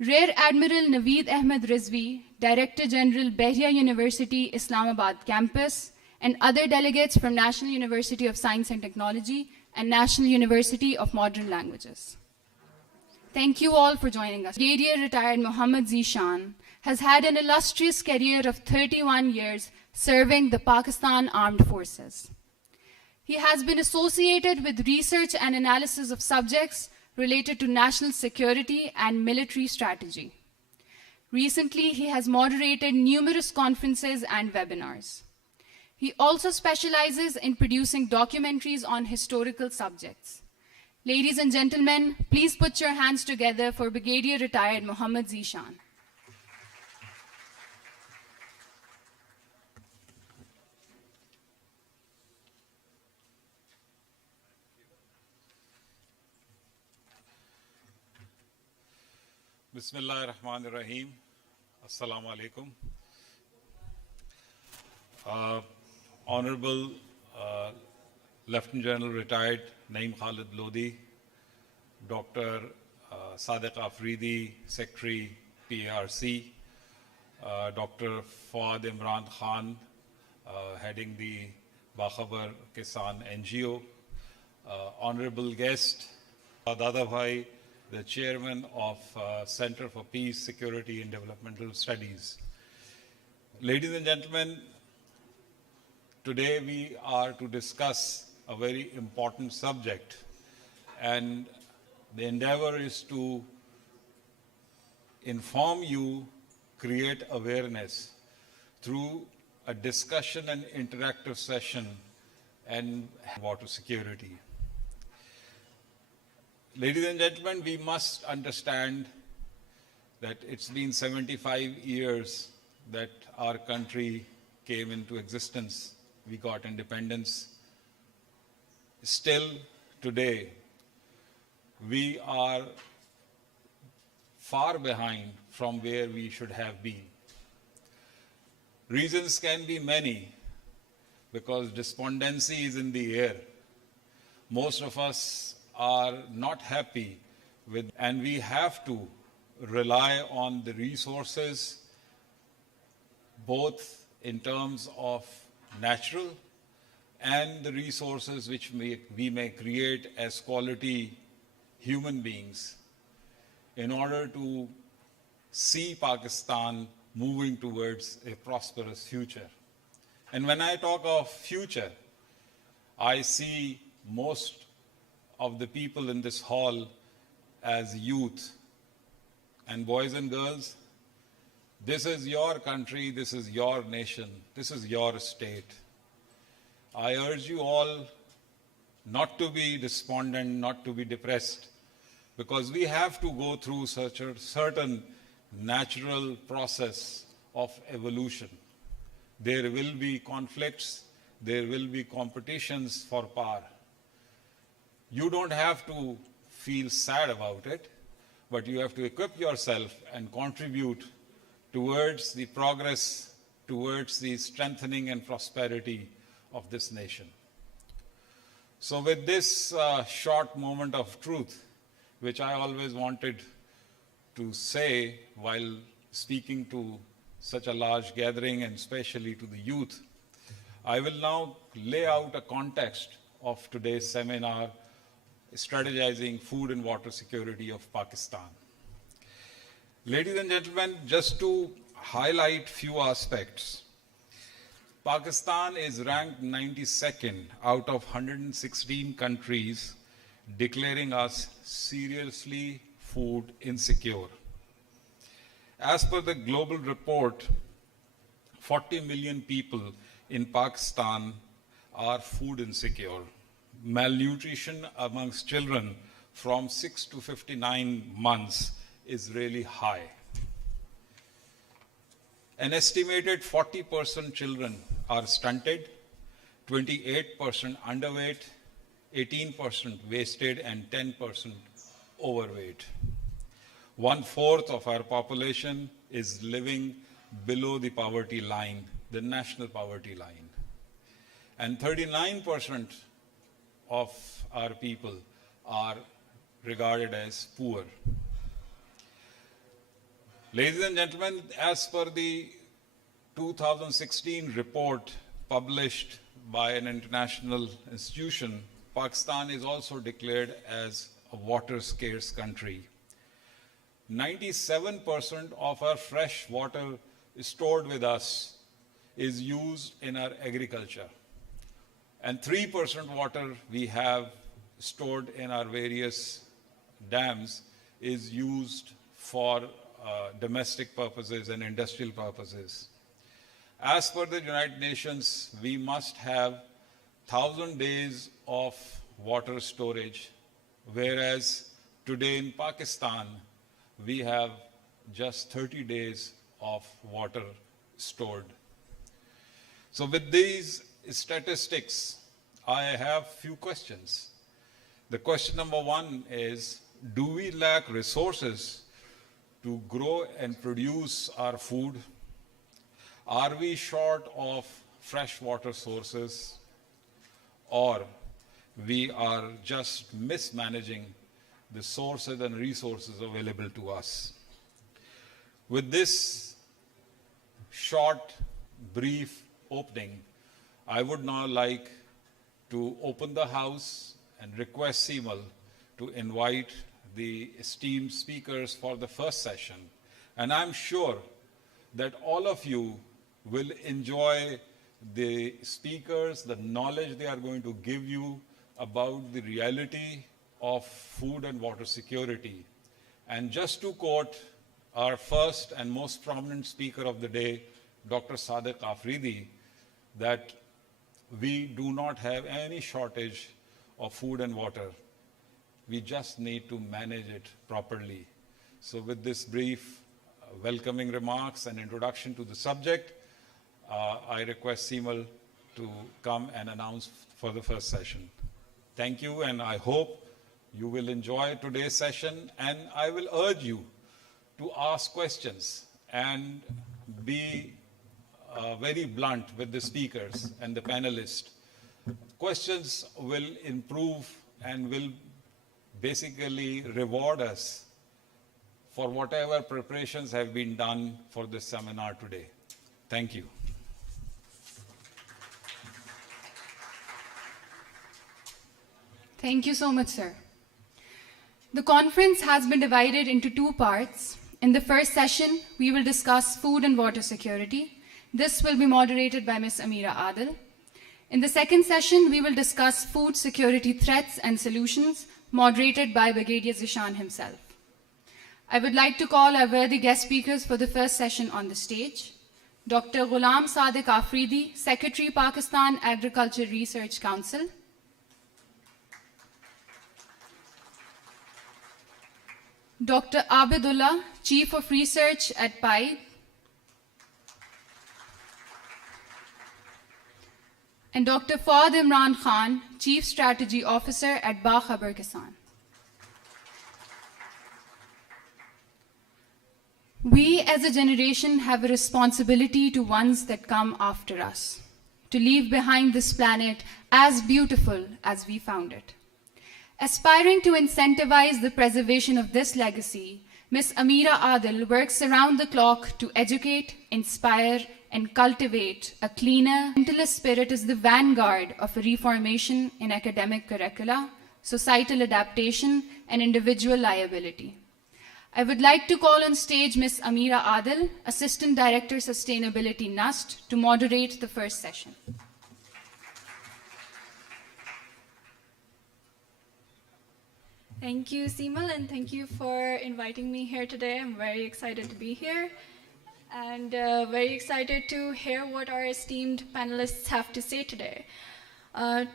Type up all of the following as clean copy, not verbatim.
Rear Admiral Naveed Ahmed Rizvi, Director General Behria University, Islamabad Campus, and other delegates from National University of Science and Technology and National University of Modern Languages. Thank you all for joining us. Brigadier Retired Mohammad Zishan has had an illustrious career of 31 years serving the Pakistan Armed Forces. He has been associated with research and analysis of subjects related to national security and military strategy. Recently, he has moderated numerous conferences and webinars. He also specializes in producing documentaries on historical subjects. Ladies and gentlemen, please put your hands together for Brigadier Retired Mohammad Zishan. Bismillah ar-Rahman ar-Rahim. Assalamu alaikum. Honorable Lieutenant General Retired Naeem Khalid Lodi, Dr. Sadiq Afridi, Secretary PARC, Dr. Fawad Imran Khan, heading the Bakhabar Kisan NGO, honorable guest, Dada Bhai, the chairman of Center for Peace, Security and Developmental Studies. Ladies and gentlemen, today we are to discuss a very important subject, and the endeavor is to inform you, create awareness through a discussion and interactive session and water security. Ladies and gentlemen, we must understand that it's been 75 years that our country came into existence. We got independence. Still today, we are far behind from where we should have been. Reasons can be many, because despondency is in the air. Most of us are not happy with, and we have to rely on the resources, both in terms of natural and the resources which we may create as quality human beings in order to see Pakistan moving towards a prosperous future. And when I talk of future, I see most of the people in this hall as youth. And boys and girls, this is your country, this is your nation, this is your state. I urge you all not to be despondent, not to be depressed, because we have to go through such a certain natural process of evolution. There will be conflicts, there will be competitions for power. You don't have to feel sad about it, but you have to equip yourself and contribute towards the progress, towards the strengthening and prosperity of this nation. So with this short moment of truth, which I always wanted to say while speaking to such a large gathering and especially to the youth, I will now lay out a context of today's seminar, Strategizing Food and Water Security of Pakistan. Ladies and gentlemen, just to highlight few aspects, Pakistan is ranked 92nd out of 116 countries, declaring us seriously food insecure. As per the global report, 40 million people in Pakistan are food insecure. Malnutrition amongst children from 6 to 59 months is really high. An estimated 40% children are stunted, 28% underweight, 18% wasted, and 10% overweight. 1/4 of our population is living below the poverty line, the national poverty line. And 39% of our people are regarded as poor. Ladies and gentlemen, as per the 2016 report published by an international institution, Pakistan is also declared as a water scarce country. 97% of our fresh water stored with us is used in our agriculture. And 3% water we have stored in our various dams is used for domestic purposes and industrial purposes. As per the United Nations, we must have 1,000 days of water storage, whereas today in Pakistan, we have just 30 days of water stored. So with these statistics, I have few questions. The question number one is, do we lack resources to grow and produce our food? Are we short of fresh water sources? Or we are just mismanaging the sources and resources available to us? With this short, brief opening, I would now like to open the House and request Seemal to invite the esteemed speakers for the first session. And I'm sure that all of you will enjoy the speakers, the knowledge they are going to give you about the reality of food and water security. And just to quote our first and most prominent speaker of the day, Dr. Sadiq Afridi, that we do not have any shortage of food and water. We just need to manage it properly. So with this brief welcoming remarks and introduction to the subject, I request Seemal to come and announce for the first session. Thank you, and I hope you will enjoy today's session, and I will urge you to ask questions and be very blunt with the speakers and the panelists. Questions will improve and will basically reward us for whatever preparations have been done for this seminar today. Thank you. Thank you so much, sir. The conference has been divided into two parts. In the first session, we will discuss food and water security. This will be moderated by Ms. Amira Adil. In the second session, we will discuss food security threats and solutions, moderated by Brigadier Zishan himself. I would like to call our worthy guest speakers for the first session on the stage. Dr. Ghulam Sadiq Afridi, Secretary, Pakistan Agriculture Research Council. Dr. Abidullah, Chief of Research at PAI. And Dr. Fawad Imran Khan, Chief Strategy Officer at Bakhabar Kisan. We as a generation have a responsibility to ones that come after us, to leave behind this planet as beautiful as we found it. Aspiring to incentivize the preservation of this legacy, Ms. Amira Adil works around the clock to educate, inspire, and cultivate a cleaner, mentalist spirit is the vanguard of a reformation in academic curricula, societal adaptation, and individual liability. I would like to call on stage Ms. Amira Adil, Assistant Director, Sustainability, NUST, to moderate the first session. Thank you, Seemal, and thank you for inviting me here today. I'm very excited to be here and very excited to hear what our esteemed panelists have to say today. I'll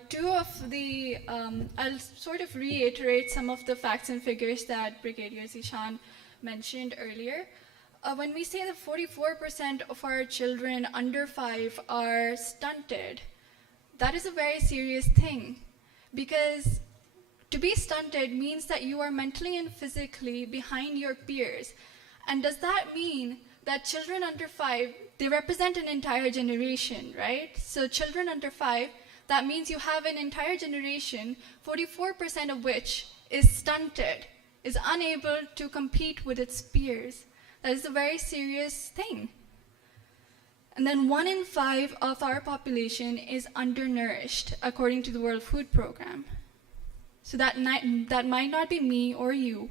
sort of reiterate some of the facts and figures that Brigadier Zishan mentioned earlier. When we say that 44% of our children under 5 are stunted, that is a very serious thing, because to be stunted means that you are mentally and physically behind your peers. And does that mean that children under 5, they represent an entire generation, right? So children under 5, that means you have an entire generation, 44% of which is stunted, is unable to compete with its peers. That is a very serious thing. And then 1 in 5 of our population is undernourished, according to the World Food Program. So that might not be me or you,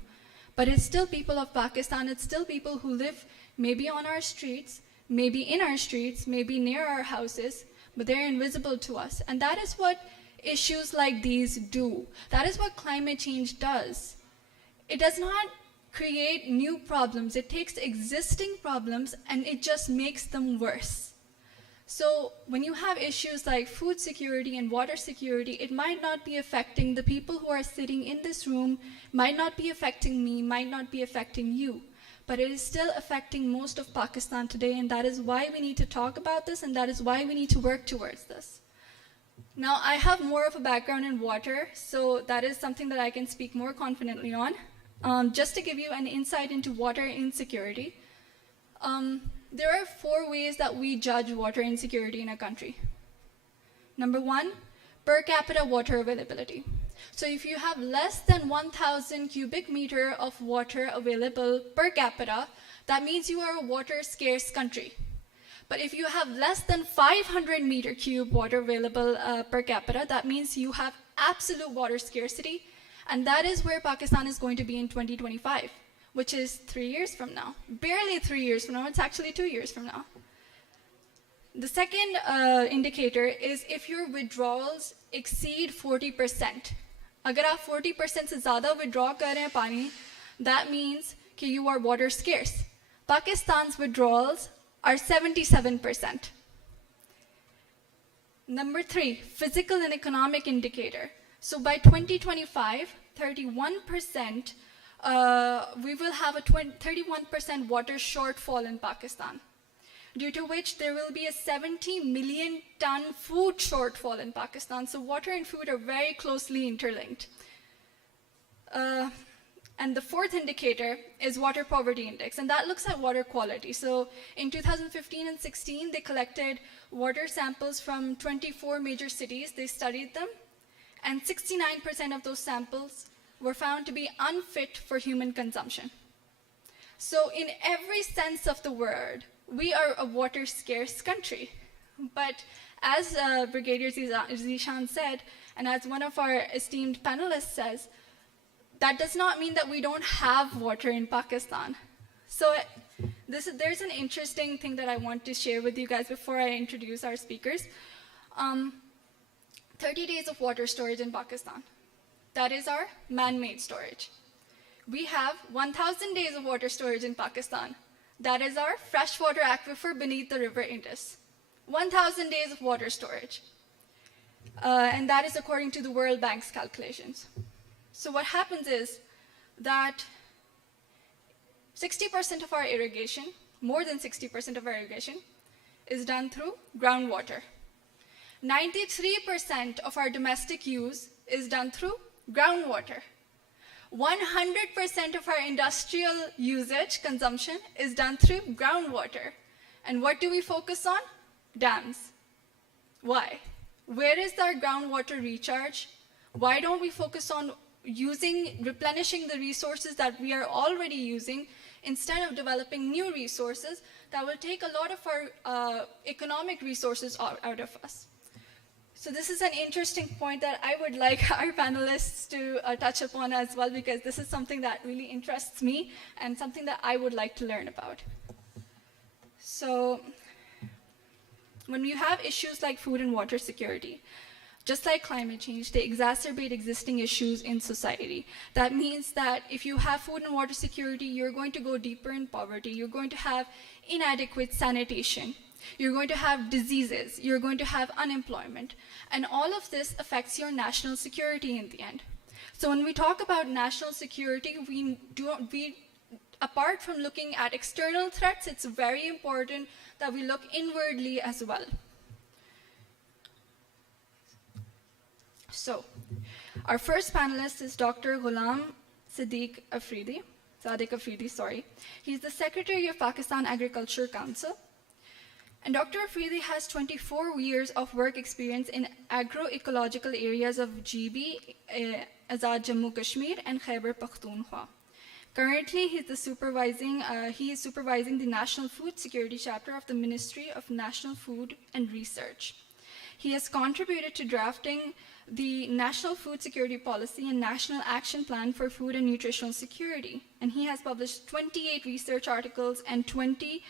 but it's still people of Pakistan. It's still people who live maybe on our streets, maybe in our streets, maybe near our houses, but they're invisible to us. And that is what issues like these do. That is what climate change does. It does not create new problems. It takes existing problems and it just makes them worse. So when you have issues like food security and water security, it might not be affecting the people who are sitting in this room, might not be affecting me, might not be affecting you, but it is still affecting most of Pakistan today, and that is why we need to talk about this, and that is why we need to work towards this. Now, I have more of a background in water, so that is something that I can speak more confidently on. Just to give you an insight into water insecurity, there are 4 ways that we judge water insecurity in a country. Number 1, per capita water availability. So if you have less than 1,000 cubic meter of water available per capita, that means you are a water scarce country. But if you have less than 500 meter cube water available per capita, that means you have absolute water scarcity. And that is where Pakistan is going to be in 2025, which is 3 years from now. Barely 3 years from now, it's actually 2 years from now. The second indicator is if your withdrawals exceed 40%. अगर आप 40% से ज़्यादा withdraw कर रहे हैं पानी, that means कि you are water scarce. Pakistan's withdrawals are 77%. Number 3, physical and economic indicator. So by 2025, 31%, we will have a 31% water shortfall in Pakistan, due to which there will be a 70 million ton food shortfall in Pakistan. So water and food are very closely interlinked. And the fourth indicator is water poverty index, and that looks at water quality. So in 2015 and 16, they collected water samples from 24 major cities. They studied them, and 69% of those samples were found to be unfit for human consumption. So in every sense of the word, we are a water scarce country. But as Brigadier Zishan said, and as one of our esteemed panelists says, that does not mean that we don't have water in Pakistan. So there's an interesting thing that I want to share with you guys before I introduce our speakers. 30 days of water storage in Pakistan. That is our man-made storage. We have 1,000 days of water storage in Pakistan. That is our freshwater aquifer beneath the river Indus. 1,000 days of water storage. And that is according to the World Bank's calculations. So what happens is that 60% of our irrigation, more than 60% of our irrigation, is done through groundwater. 93% of our domestic use is done through groundwater. 100% of our industrial usage, consumption, is done through groundwater. And what do we focus on? Dams. Why? Where is our groundwater recharge? Why don't we focus on replenishing the resources that we are already using instead of developing new resources that will take a lot of our economic resources out of us? So this is an interesting point that I would like our panelists to touch upon as well, because this is something that really interests me and something that I would like to learn about. So when you have issues like food and water security, just like climate change, they exacerbate existing issues in society. That means that if you have food and water security, you're going to go deeper in poverty. You're going to have inadequate sanitation. You're going to have diseases. You're going to have unemployment. And all of this affects your national security in the end. So when we talk about national security, apart from looking at external threats, it's very important that we look inwardly as well. So, our first panelist is Dr. Ghulam Sadiq Afridi. He's the Secretary of Pakistan Agriculture Council. And Dr. Afridi has 24 years of work experience in agroecological areas of GB, Azad Jammu Kashmir, and Khyber Pakhtunkhwa. Currently, he is supervising the National Food Security Chapter of the Ministry of National Food and Research. He has contributed to drafting the National Food Security Policy and National Action Plan for Food and Nutritional Security, and he has published 28 research articles and 70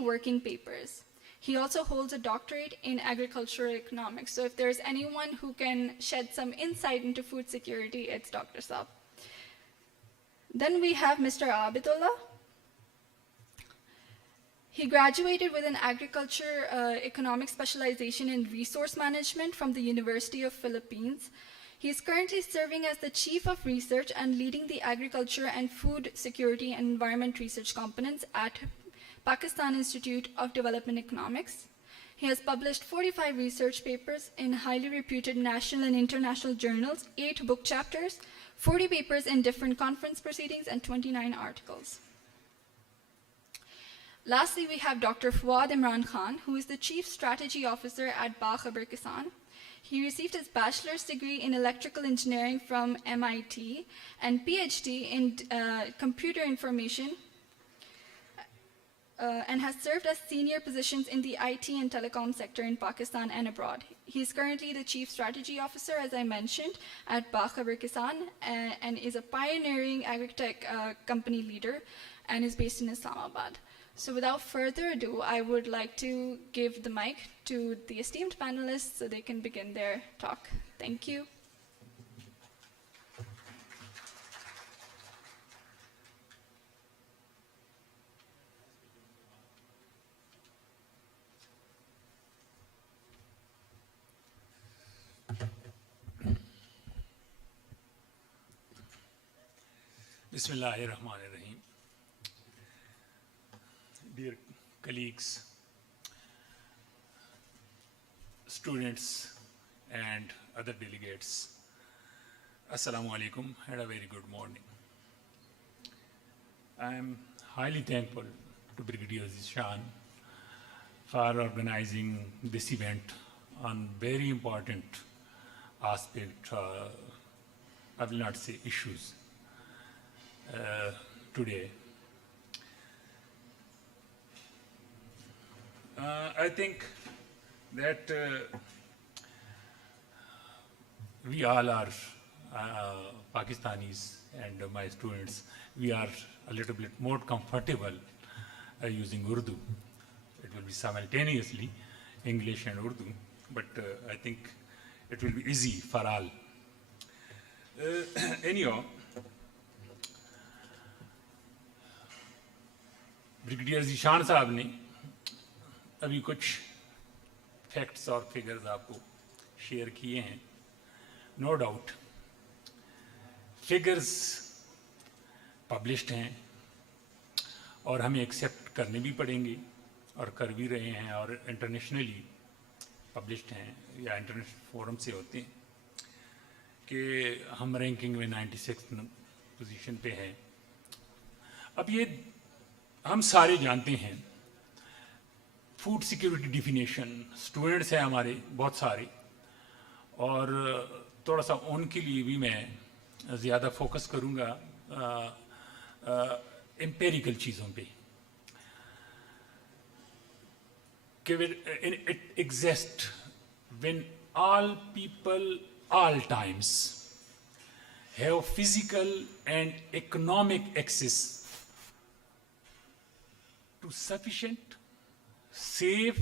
working papers. He also holds a doctorate in agricultural economics. So if there's anyone who can shed some insight into food security, it's Dr. Saab. Then we have Mr. Abidullah. He graduated with an agriculture economic specialization in resource management from the University of Philippines. He is currently serving as the Chief of Research and leading the Agriculture and Food Security and Environment Research components at Pakistan Institute of Development Economics. He has published 45 research papers in highly reputed national and international journals, 8 book chapters, 40 papers in different conference proceedings, and 29 articles. Lastly, we have Dr. Fuad Imran Khan, who is the Chief Strategy Officer at Bakhabar Kisan. He received his bachelor's degree in electrical engineering from MIT and PhD in computer information and has served as senior positions in the IT and telecom sector in Pakistan and abroad. He is currently the Chief Strategy Officer, as I mentioned, at Bakhabar Kisan and is a pioneering agri-tech company leader and is based in Islamabad. So without further ado, I would like to give the mic to the esteemed panelists so they can begin their talk. Thank you. Bismillahirrahmanirrahim. Dear colleagues, students, and other delegates, Assalamu alaikum and a very good morning. I am highly thankful to Brigadier Zishan for organizing this event on very important aspect, I will not say issues, today. I think that we all are Pakistanis and my students, we are a little bit more comfortable using Urdu. It will be simultaneously English and Urdu, but I think it will be easy for all. Anyhow, brigadier Zeeshan साहब ने अभी कुछ facts और figures आपको share किए हैं. No doubt figures published हैं और हमें एक्सेप्ट करने भी पड़ेंगे और कर भी रहे हैं और इंटरनेशनली पब्लिश्ड हैं या इंटरनेशनल फोरम से होते हैं कि हम रैंकिंग में 96 पोजीशन पे हैं. अब ये हम सारे जानते हैं फूड सिक्योरिटी डिफिनेशन. स्टूडेंट्स हैं हमारे बहुत सारे और थोड़ा सा उनके लिए भी मैं ज़्यादा फोकस करूँगा एम्पेरिकल चीज़ों पे कि it exist when all people all times have physical and economic access to sufficient, safe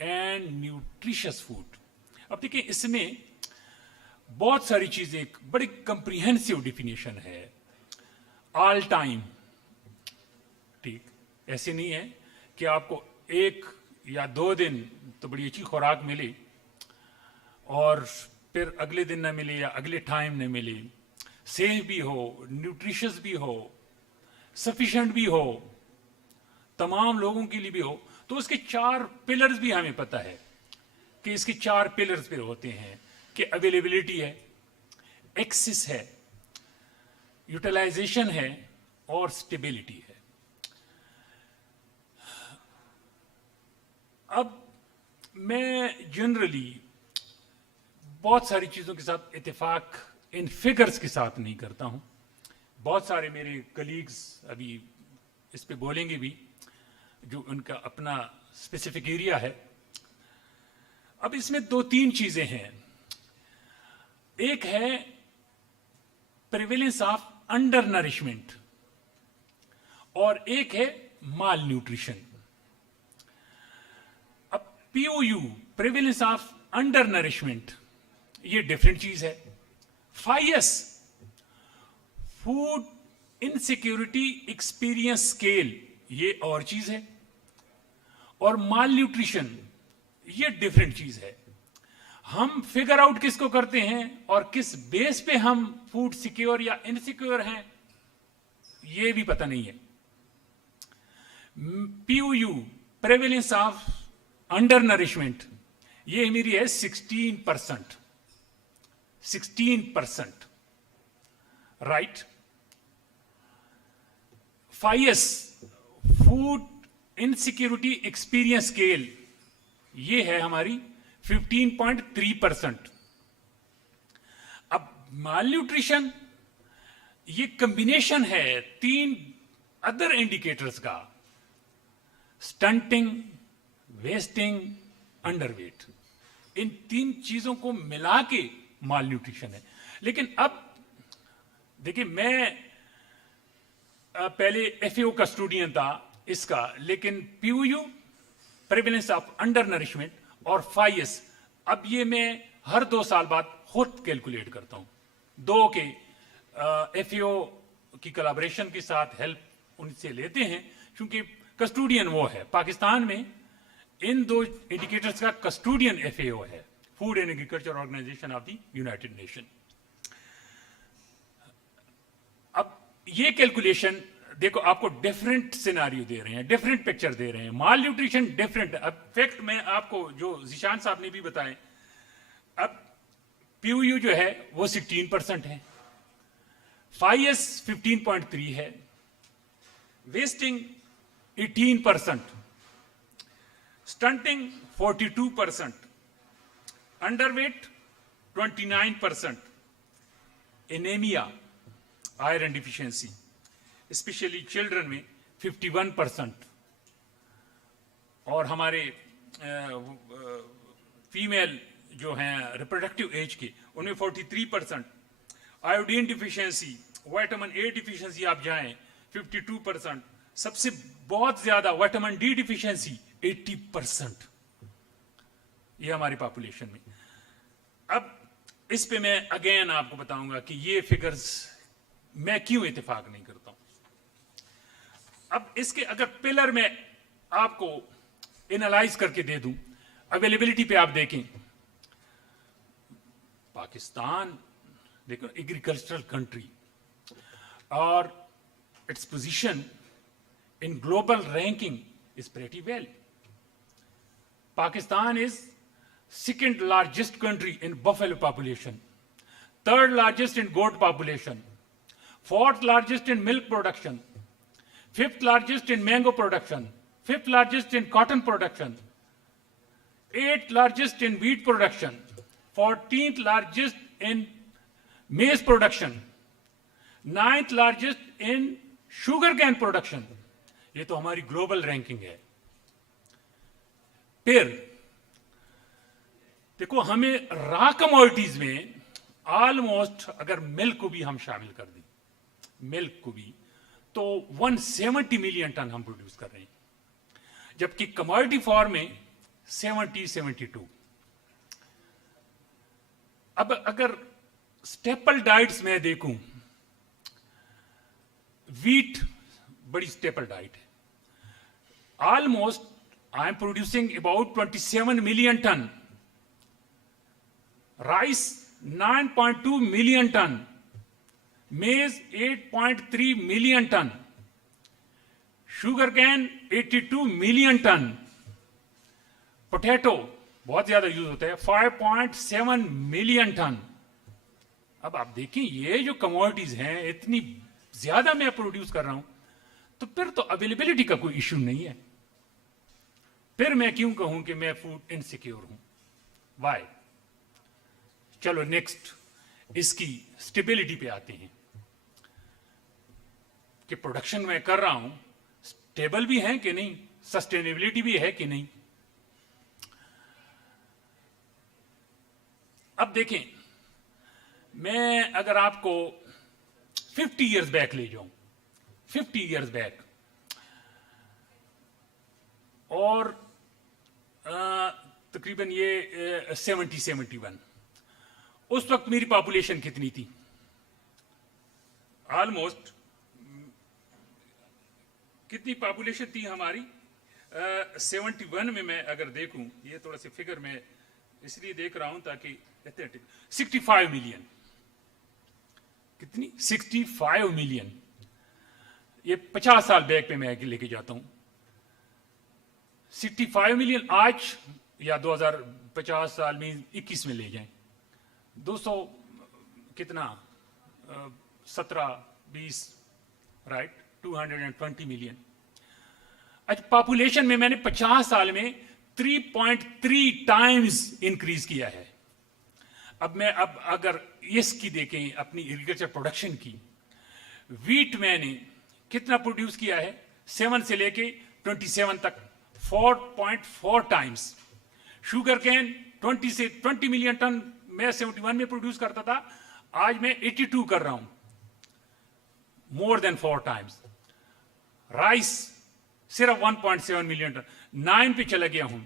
and nutritious food. अब देखिए इसमें बहुत सारी चीजें, एक बड़ी कंप्रिहेंसिव डिफिनेशन है. ऑल टाइम, ठीक ऐसे नहीं है कि आपको एक या 2 दिन तो बड़ी अच्छी खुराक मिले और फिर अगले दिन न मिले या अगले टाइम न मिले. सेफ भी हो, न्यूट्रिशियस भी हो, सफिशिएंट भी हो, तमाम लोगों के लिए भी हो. तो उसके 4 पिलर्स भी हमें पता है कि इसके 4 पिलर्स फिर होते हैं कि अवेलेबिलिटी है, एक्सेस है, यूटिलाइजेशन है और स्टेबिलिटी है. अब मैं जनरली बहुत सारी चीज़ों के साथ इत्तेफाक इन फिगर्स के साथ नहीं करता हूं. بہت سارے میرے کلیگز ابھی اس پہ بولیں گے بھی, جو ان کا اپنا اسپیسیفک ایریا ہے. اب اس میں 2-3 چیزیں ہیں. ایک ہے پریویلنس آف انڈر نرشمنٹ اور ایک ہے مال نیوٹریشن. اب پی O U prevalence of undernourishment یہ ڈفرینٹ چیز ہے. فائیس فوڈ انسیکیورٹی ایکسپیرئنس اسکیل یہ اور چیز ہے, اور مال نیوٹریشن یہ ڈفرینٹ چیز ہے. ہم فگر آؤٹ کس کو کرتے ہیں اور کس بیس پہ ہم فوڈ سیکیور یا انسیکیور ہیں یہ بھی پتہ نہیں ہے. P O U prevalence of undernourishment یہ میری ہے 16%. 16% right. FIES food insecurity experience scale یہ ہے ہماری 15.3%. اب مال نیوٹریشن یہ کمبینیشن ہے 3 ادر انڈیکیٹرز کا, سٹنٹنگ, ویسٹنگ, انڈر ویٹ. ان 3 چیزوں کو ملا کے مال نیوٹریشن ہے. لیکن اب دیکھیں میں پہلے ایف اے او کا اسٹوڈینٹ تھا اس کا, لیکن پی O U prevalence of under nourishment اور فائیس اب یہ میں ہر 2 سال بعد خود کیلکولیٹ کرتا ہوں. 2 کے ایف اے او کی کولابریشن کے ساتھ ہیلپ ان سے لیتے ہیں کیونکہ کسٹوڈین وہ ہے. پاکستان میں ان 2 انڈیکیٹرز کا کسٹوڈین ایف اے او ہے, food and agriculture organisation of the united nation. اب یہ کیلکولیشن دیکھو آپ کو ڈفرینٹ سیناریو دے رہے ہیں, ڈفرینٹ پکچر دے رہے ہیں. مال نیوٹریشن ڈفرینٹ. اب فیکٹ میں آپ کو جو ذیشان صاحب نے بھی بتائے, اب پی او یو جو ہے وہ 16% ہے, فائیس 15.3 ہے, wasting 18%, stunting 42%, underweight 29%, anaemia iron deficiency especially children میں 51%, اور ہمارے فیمیل جو ہیں ریپروڈکٹیو ایج کے ان میں 43%. Iodine deficiency, vitamin A deficiency آپ جائیں 52%. سب سے بہت زیادہ وائٹامن ڈی ڈیفیشنسی 80% یہ ہماری پاپولیشن میں. اب اس پہ میں اگین آپ کو بتاؤں گا کہ یہ فگرز میں کیوں اتفاق نہیں کرتا ہوں. اب اس کے اگر پلر میں آپ کو انالائز کر کے دے دوں, اویلیبلٹی پہ آپ دیکھیں, پاکستان دیکھو ایگریکلچرل کنٹری اور its position in global ranking is pretty well. Pakistan is second largest country in buffalo population, third largest in goat population, fourth largest in milk production, fifth largest in mango production, fifth largest in cotton production, 8th largest in wheat production, 14th largest in maize production, 9th largest in sugarcane production. یہ تو ہماری global ranking ہے. پھر دیکھو ہمیں را commodities میں almost اگر ملک کو بھی ہم شامل کر دیں, ملک کو بھی, تو 170 ملین ٹن ہم پروڈیوس کر رہے ہیں, جبکہ کموڈیٹی فارم میں 72. اب اگر اسٹیپل ڈائٹس میں دیکھوں, ویٹ بڑی اسٹیپل ڈائٹ ہے. Almost I am producing about 27 million ton. Rice 9.2 million ton, maize 8.3 million ton, sugarcane 82 million ton, potato بہت زیادہ یوز ہوتا ہے 5.7 ملین ٹن. اب آپ دیکھیں یہ جو کموڈیٹیز ہیں اتنی زیادہ میں پروڈیوس کر رہا ہوں, تو پھر تو اویلیبلٹی کا کوئی ایشو نہیں ہے. پھر میں کیوں کہوں کہ میں فوڈ انسیکیور ہوں؟ وائی؟ چلو نیکسٹ اس کی اسٹیبلٹی پہ آتے ہیں. کہ پروڈکشن میں کر رہا ہوں اسٹیبل بھی ہے کہ نہیں, سسٹینیبلٹی بھی ہے کہ نہیں. اب دیکھیں, میں اگر آپ کو 50 ایئرز بیک لے جاؤں, 50 ایئرز بیک, اور تقریباً یہ 71, اس وقت میری پاپولیشن کتنی تھی؟ آلموسٹ کتنی پاپولیشن تھی ہماری؟ 71 میں اگر دیکھوں, یہ تھوڑا سی فگر میں اس لیے دیکھ رہا ہوں تاکہ 65 ملین. کتنی؟ 65 ملین. یہ 50 سال بیک پہ میں لے کے جاتا ہوں. 65 ملین آج یا 2050 سال میں 21 میں لے جائیں, 200 کتنا, 17-20, رائٹ, 220 ملین. اچھا, پاپولیشن میں نے 50 سال میں 3.3 ٹائمز انکریز کیا ہے. اب اگر اس کی دیکھیں اپنی ایگریکلچر پروڈکشن کی, ویٹ میں نے کتنا پروڈیوس کیا ہے 7 سے لے کے 27 تک, 4.4 times. Sugarcane 20 million ton میں 71 میں پروڈیوس کرتا تھا, آج میں 82 کر رہا ہوں, مور دین 4 ٹائمز. رائس صرف 1.7 ملین ٹن, 9 پہ چلا گیا ہوں,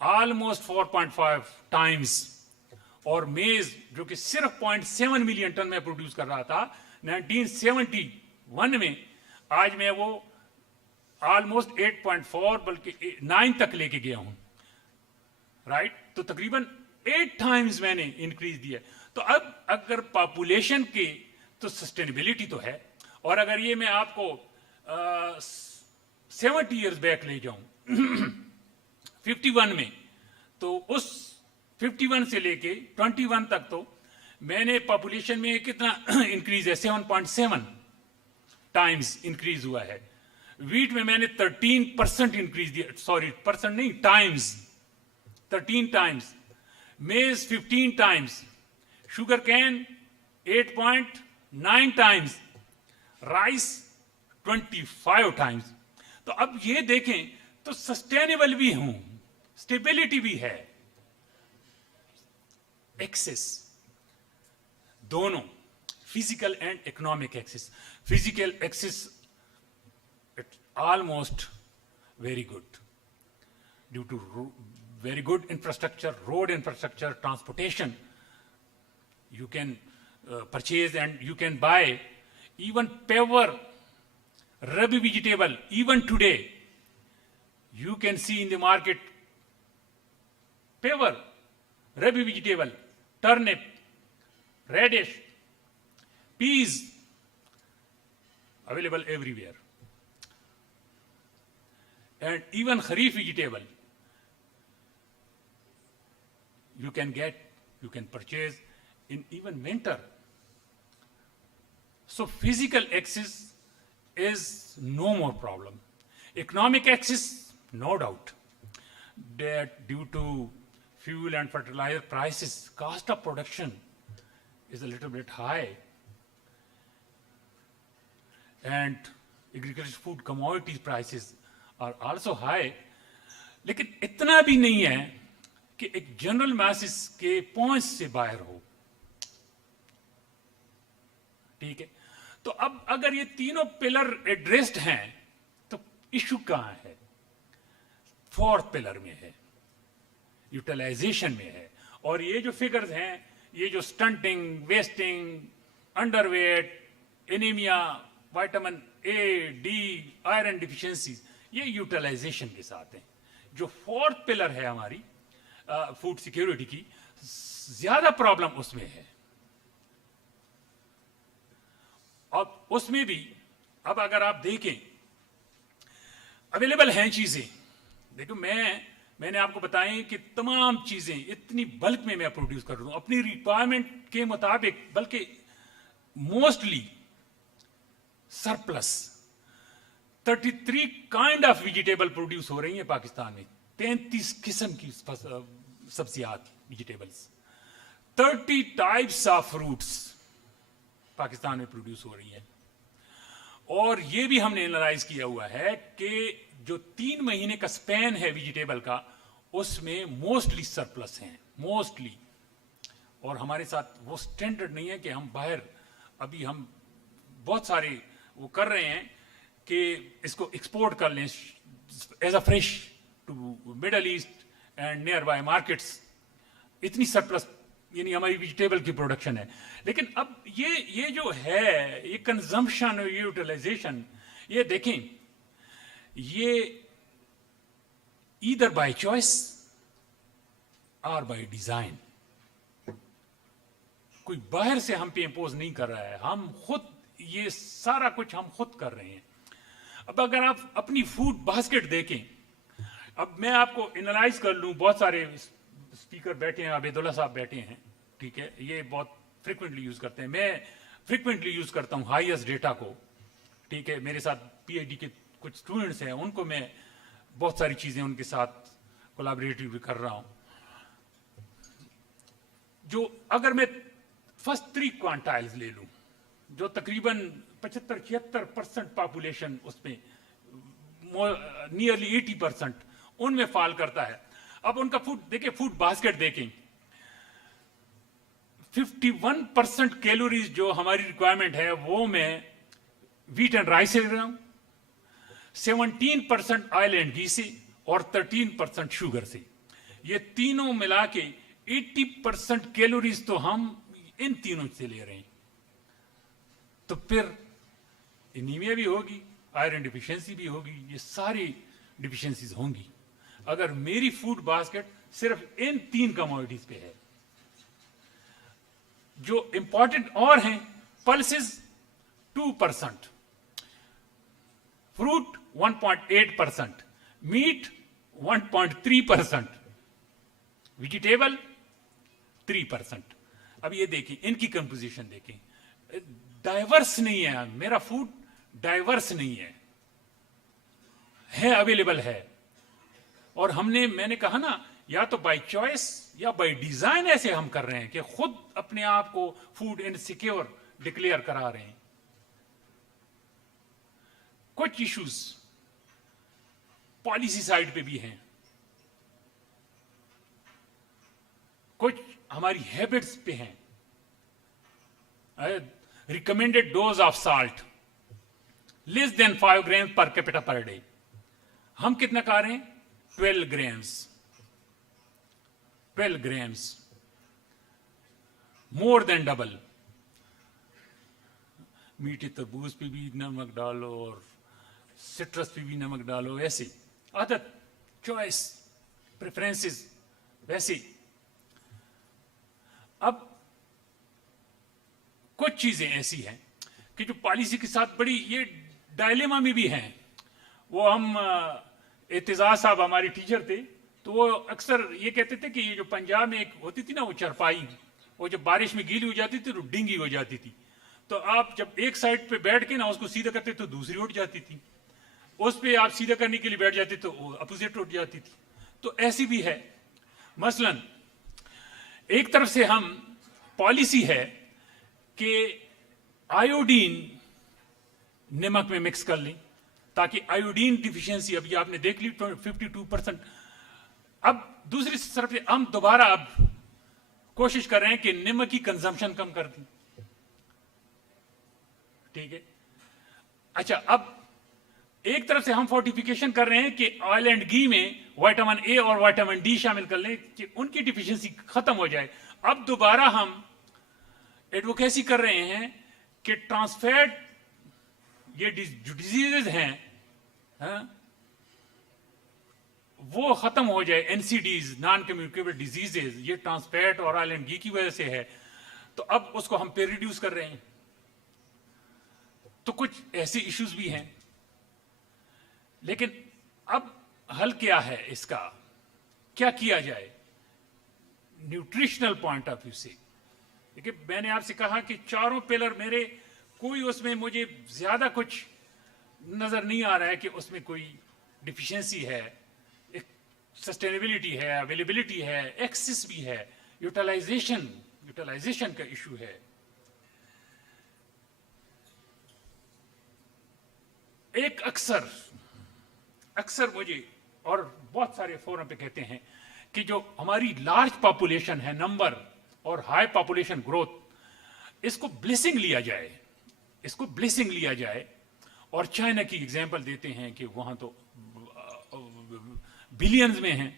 آلموسٹ 4.5 ٹائمز. اور میز جو کہ صرف 0.7 ملین ٹن میں پروڈیوس کر رہا تھا 1971 میں, آج میں وہ آلموسٹ 8.4 بلکہ 9 تک لے کے گیا ہوں, رائٹ. تو تقریباً 8 ٹائمز میں نے انکریز دیا. تو اب اگر پاپولیشن کی تو سسٹینیبلٹی تو ہے, اور اگر یہ میں آپ کو 70 ایئرز بیک لے جاؤں 51 میں, تو اس 51 سے لے کے 21 تک تو میں نے پاپولیشن میں کتنا انکریز ہے, 7.7 ٹائمز انکریز ہوا ہے. ویٹ میں نے 13% انکریز دیا, سوری پرسنٹ نہیں, ٹائمز, 13 ٹائمز. میز 15 Times. Sugar cane 8.9 Times. Rice 25 Times. تو اب یہ دیکھیں تو سسٹینیبل بھی ہوں, اسٹیبلٹی بھی ہے. ایکسس دونوں, physical and economic access. Physical access almost very good due to very good infrastructure, road infrastructure, transportation. You can purchase and you can buy even pepper, rabi vegetable. Even today you can see in the market pepper, rabi vegetable, turnip, radish, peas available everywhere. And even kharif vegetable you can get, you can purchase in even winter. So physical access is no more problem. Economic access, no doubt, that due to fuel and fertilizer prices, cost of production is a little bit high, and agricultural food commodities prices are also high. لیکن اتنا بھی نہیں ہے کہ ایک general Mrs کے point سے باہر ہو. ٹھیک ہے, تو اب اگر یہ تینوں پلر ایڈریسڈ ہیں تو ایشو کہاں ہے؟ 4th پلر میں ہے, یوٹیلائزیشن میں ہے. اور یہ جو فگرز ہیں, یہ جو stunting, wasting, underweight, anaemia, vitamin A, D, iron deficiencies, یہ یوٹیلائزیشن کے ساتھ ہیں. جو 4th پلر ہے ہماری فوڈ سیکیورٹی کی, زیادہ پرابلم اس میں ہے. اب اس میں بھی اب اگر آپ دیکھیں اویلیبل ہیں چیزیں, دیکھو میں نے آپ کو بتائیں کہ تمام چیزیں اتنی بلک میں پروڈیوس کر رہا ہوں اپنی ریکوائرمنٹ کے مطابق, بلکہ mostly surplus. 33 kind of vegetable produce ہو رہی ہیں پاکستان میں, 33 قسم کی سبزیات, vegetables. 30 types of fruits Pakistan میں پروڈیوس ہو رہی ہیں. اور یہ بھی ہم نے انالائز کیا ہوا ہے کہ جو 3 مہینے کا سپین ہے ویجیٹیبل کا, اس میں موسٹلی سرپلس ہیں, موسٹلی. اور ہمارے ساتھ وہ سٹینڈرڈ نہیں ہے کہ ہم باہر, ابھی ہم بہت سارے وہ کر رہے ہیں کہ اس کو ایکسپورٹ کر لیں as a fresh to middle east and nearby markets. اتنی سرپلس یعنی ہماری ویجیٹیبل کی پروڈکشن ہے. لیکن اب یہ جو ہے یہ کنزمپشن اور یوٹیلائزیشن, یہ دیکھیں یہ ایدر بائی چوائس اور بائی ڈیزائن. کوئی باہر سے ہم پہ امپوز نہیں کر رہا ہے, ہم خود یہ سارا کچھ ہم خود کر رہے ہیں. اب اگر آپ اپنی فوڈ باسکٹ دیکھیں, اب میں آپ کو انالائز کر لوں, بہت سارے اسپیکر بیٹھے ہیں, عبید اللہ صاحب بیٹھے ہیں, ٹھیک ہے, یہ بہت فریکوینٹلی یوز کرتے ہیں. میں فریکوینٹلی یوز کرتا ہوں ہائیسٹ ڈیٹا کو, ٹھیک ہے. میرے ساتھ پی ایچ ڈی کے کچھ اسٹوڈنٹس ہیں, ان کو میں بہت ساری چیزیں ان کے ساتھ کولیبریٹو بھی کر رہا ہوں. جو اگر میں فرسٹ 3 کوانٹائلز لے لوں, جو تقریباً 75-76% پاپولیشن اس میں نیئرلی 80% ان میں فال کرتا ہے. اب ان کا فوڈ دیکھیں, فوڈ باسکٹ دیکھیں, 51% کیلوریز جو ہماری ریکوائرمنٹ ہے وہ میں ویٹ اینڈ رائس سے لے رہا ہوں, 17% آئل اینڈ گھی سے, اور 13% شوگر سے. یہ تینوں ملا کے 80% کیلوریز تو ہم ان تینوں سے لے رہے ہیں. تو پھر انیمیا بھی ہوگی, آئرن ڈیفیشنسی بھی ہوگی, یہ ساری ڈیفیشنسیز ہوں گی اگر میری فوڈ باسکٹ صرف ان 3 کموڈیٹیز پہ ہے. جو امپورٹنٹ اور ہیں, پلسز 2%, فروٹ 1.8%, میٹ 1.3%, ویجیٹیبل 3%. اب یہ دیکھیں ان کی کمپوزیشن دیکھیں, ڈائیورس نہیں ہے, میرا فوڈ ڈائیورس نہیں ہے اویلیبل ہے. اور میں نے کہا نا, یا تو بائی چوائس یا بائی ڈیزائن ایسے ہم کر رہے ہیں کہ خود اپنے آپ کو فوڈ انسیکیور ڈکلیئر کرا رہے ہیں. کچھ ایشوز پالیسی سائڈ پہ بھی ہیں, کچھ ہماری ہیبٹس پہ ہیں. Recommended dose of salt less than 5 gram per capita per day. ہم کتنا کھا رہے ہیں؟ 12 grams. 12 grams, more than double. میٹھے تربوز پہ بھی نمک ڈالو اور سٹرس پہ بھی نمک ڈالو, ایسے عادت, چوائس, پریفرنسز ویسے. اب کچھ چیزیں ایسی ہیں کہ جو پالیسی کے ساتھ بڑی یہ ڈائلیما میں بھی ہیں. وہ ہم اعتزاز صاحب ہمارے ٹیچر تھے, تو وہ اکثر یہ کہتے تھے کہ یہ جو پنجاب میں ایک ہوتی تھی نا وہ چرپائی, وہ جب بارش میں گیلی ہو جاتی تھی تو ڈنگی ہو جاتی تھی, تو آپ جب ایک سائڈ پہ بیٹھ کے نا اس کو سیدھا کرتے تو دوسری اٹھ جاتی تھی, اس پہ آپ سیدھا کرنے کے لیے بیٹھ جاتے تو اپوزٹ اٹھ جاتی تھی. تو ایسی بھی ہے. مثلا ایک طرف سے ہم پالیسی ہے کہ آیوڈین نمک میں مکس کر لیں تاکہ آیوڈین ڈیفیشنسی, ابھی آپ نے دیکھ لی 52%. اب دوسری طرف ہم دوبارہ اب کوشش کر رہے ہیں کہ نمک کی کنزمپشن کم کر دیں, ٹھیک ہے. اچھا, اب ایک طرف سے ہم فورٹیفیکیشن کر رہے ہیں کہ آئل اینڈ گھی میں وائٹامن اے اور وائٹامن ڈی شامل کر لیں کہ ان کی ڈیفیشنسی ختم ہو جائے. اب دوبارہ ہم ایڈوکیسی کر رہے ہیں کہ ٹرانسفیٹ یہ جو ڈیزیزز ہیں وہ ختم ہو جائے. N C Ds, non communicable diseases, یہ ٹرانسفیٹ اور آئل اینڈ گھی کی وجہ سے ہے, تو اب اس کو ہم پہ ریڈیوس کر رہے ہیں. تو کچھ ایسے ایشوز بھی ہیں. لیکن اب حل کیا ہے اس کا, کیا کیا جائے نیوٹریشنل پوائنٹ آف ویو سے؟ دیکھیے, میں نے آپ سے کہا کہ 4 پلر میرے, کوئی اس میں مجھے زیادہ کچھ نظر نہیں آ رہا ہے کہ اس میں کوئی ڈیفیشنسی ہے. سسٹینیبلٹی ہے, اویلیبلٹی ہے, ایکسس بھی ہے, یوٹیلائزیشن کا ایشو ہے. ایک اکثر مجھے اور بہت سارے فورم پہ کہتے ہیں کہ جو ہماری لارج پاپولیشن ہے نمبر اور ہائی پاپولیشن گروتھ، اس کو بلیسنگ لیا جائے، اور چائنا کی ایگزامپل دیتے ہیں کہ وہاں تو بلینز میں ہیں.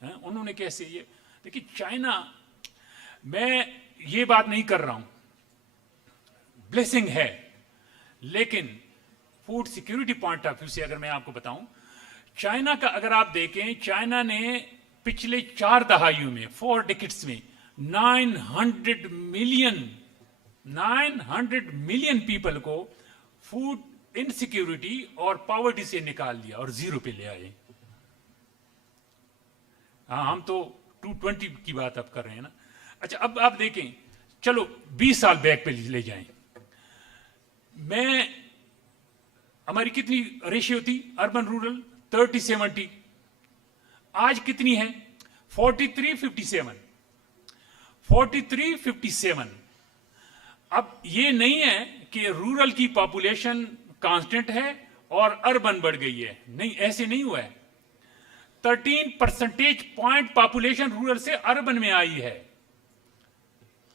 انہوں نے کیسے یہ دیکھیے چائنا، میں یہ بات نہیں کر رہا ہوں، بلیسنگ ہے، لیکن food security point of view سے اگر میں آپ کو بتاؤں، چائنا کا اگر آپ دیکھیں، چائنا نے پچھلے 4 دہائیوں میں 4 ڈیکڈس میں 900 ملین پیپل کو فوڈ انسیکیورٹی اور پاورٹی سے نکال دیا اور 0 پہ لے آئے. ہاں ہم تو 220 کی بات اب کر رہے ہیں نا. اچھا اب آپ دیکھیں، چلو 20 سال بیک پہ لے جائیں، ہماری کتنی ریشیو تھی اربن رورل؟ 30-70. آج کتنی ہے؟ 43-57. اب یہ نہیں ہے کہ رورل کی پاپولیشن کانسٹنٹ ہے اور اربن بڑھ گئی ہے، نہیں، ایسے نہیں ہوا ہے. 13 پرسنٹیج پوائنٹ پاپولیشن رورل سے اربن میں آئی ہے.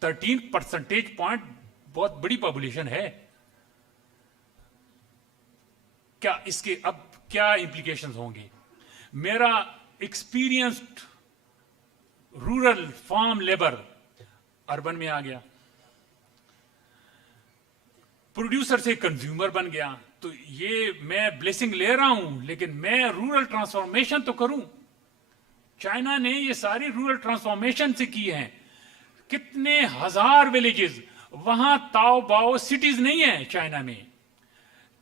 13 پرسنٹیج پوائنٹ بہت بڑی پاپولیشن ہے. کیا اس کے اب کیا امپلیکیشنز ہوں گے؟ میرا experienced rural form labour urban میں آ گیا، پروڈیوسر سے کنزیومر بن گیا. تو یہ میں بلیسنگ لے رہا ہوں، لیکن میں رورل ٹرانسفارمیشن تو کروں. چائنا نے یہ ساری رورل ٹرانسفارمیشن سے کی ہیں. کتنے ہزار ولیجز، وہاں تاؤ باؤ سٹیز نہیں ہیں چائنا میں.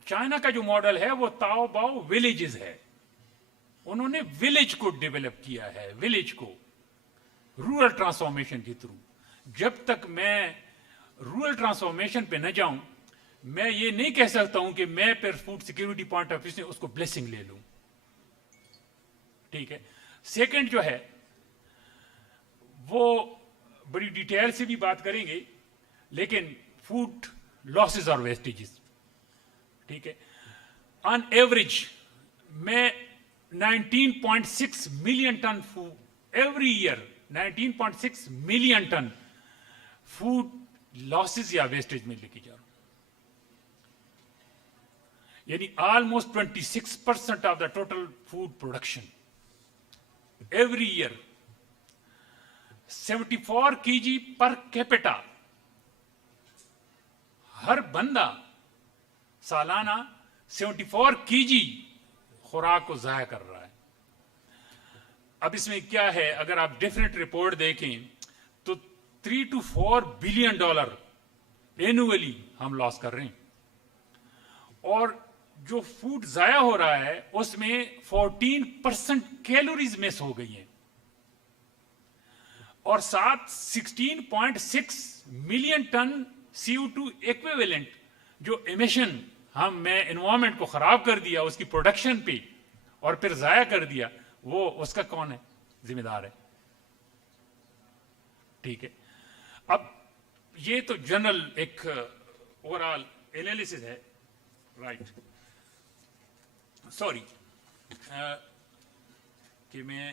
چائنا کا جو ماڈل ہے وہ تاؤ باؤ ولیجز ہے. انہوں نے ولیج کو ڈیولپ کیا ہے، ولیج کو رورل ٹرانسفارمیشن کے تھرو. جب تک میں رورل ٹرانسفارمیشن پہ نہ جاؤں، میں یہ نہیں کہہ سکتا ہوں کہ میں پھر food security point of view سے اس کو بلیسنگ لے لوں. ٹھیک ہے. سیکنڈ جو ہے وہ بڑی ڈیٹیل سے بھی بات کریں گے، لیکن فوڈ لاسز اور ویسٹیجز. ٹھیک ہے. آن ایوریج میں 19.6 million ton food every year, 19.6 million ton food losses یا ویسٹیج میں لے کے جا رہا ہوں. یعنی almost 26% of the total food production every year. 74 kg per capita, ہر بندہ سالانہ 74 kg خوراک کو ضائع کر رہا ہے. اب اس میں کیا ہے، اگر آپ ڈفرینٹ رپورٹ دیکھیں تو $3 to $4 بلین اینولی ہم لاس کر رہے ہیں. اور جو فوڈ ضائع ہو رہا ہے اس میں 14% کیلوریز مس ہو گئی ہیں، اور ساتھ 16.6 ملین ٹن CO2 ایکویولنٹ جو ایمیشن میں انوائرمنٹ کو خراب کر دیا اس کی پروڈکشن پہ اور پھر ضائع کر دیا، وہ اس کا کون ہے ذمہ دار ہے؟ ٹھیک ہے. اب یہ تو جنرل ایک اوور آل انالیسس ہے. رائٹ. سوری کہ میں